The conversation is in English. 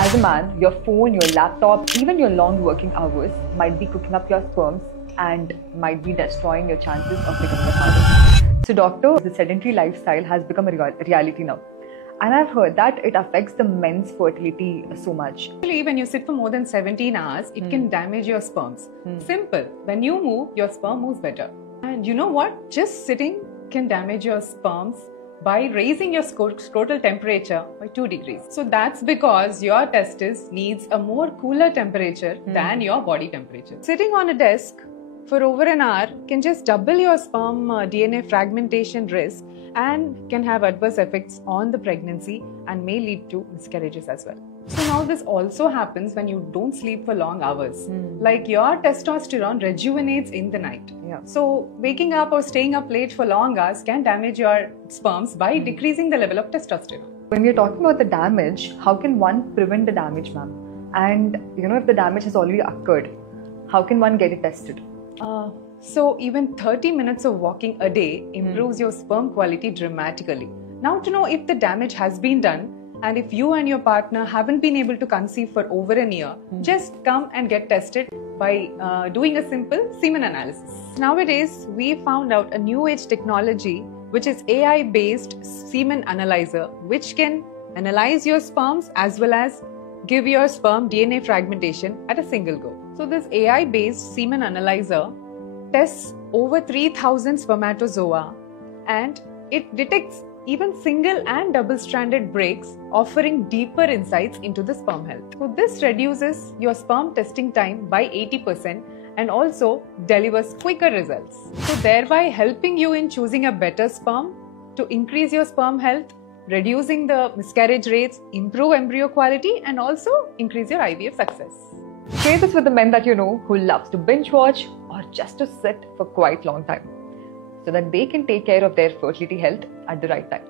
As a man, your phone, your laptop, even your long working hours might be cooking up your sperms and might be destroying your chances of becoming a father. So, doctor, the sedentary lifestyle has become a reality now. And I've heard that it affects the men's fertility so much. Actually, when you sit for more than 17 hours, it can damage your sperms. Simple. When you move, your sperm moves better. And you know what? Just sitting can damage your sperms by raising your scrotal temperature by 2 degrees. So that's because your testis needs a more cooler temperature than your body temperature. Sitting on a desk for over an hour can just double your sperm DNA fragmentation risk and can have adverse effects on the pregnancy and may lead to miscarriages as well. So now this also happens when you don't sleep for long hours. Like your testosterone rejuvenates in the night. So waking up or staying up late for long hours can damage your sperms by decreasing the level of testosterone. When we're talking about the damage, how can one prevent the damage, ma'am? And if the damage has already occurred, how can one get it tested? So even 30 minutes of walking a day improves your sperm quality dramatically. Now to know if the damage has been done and if you and your partner haven't been able to conceive for over a year, just come and get tested by doing a simple semen analysis. Nowadays, we found out a new age technology which is AI-based semen analyzer, which can analyze your sperms as well as give your sperm DNA fragmentation at a single go. So this AI-based semen analyzer tests over 3,000 spermatozoa and it detects even single and double-stranded breaks, offering deeper insights into the sperm health. So this reduces your sperm testing time by 80% and also delivers quicker results. So thereby helping you in choosing a better sperm to increase your sperm health, reducing the miscarriage rates, improve embryo quality and also increase your IVF success. Share this with the men that you know who loves to binge watch or just to sit for quite long time, so that they can take care of their fertility health at the right time.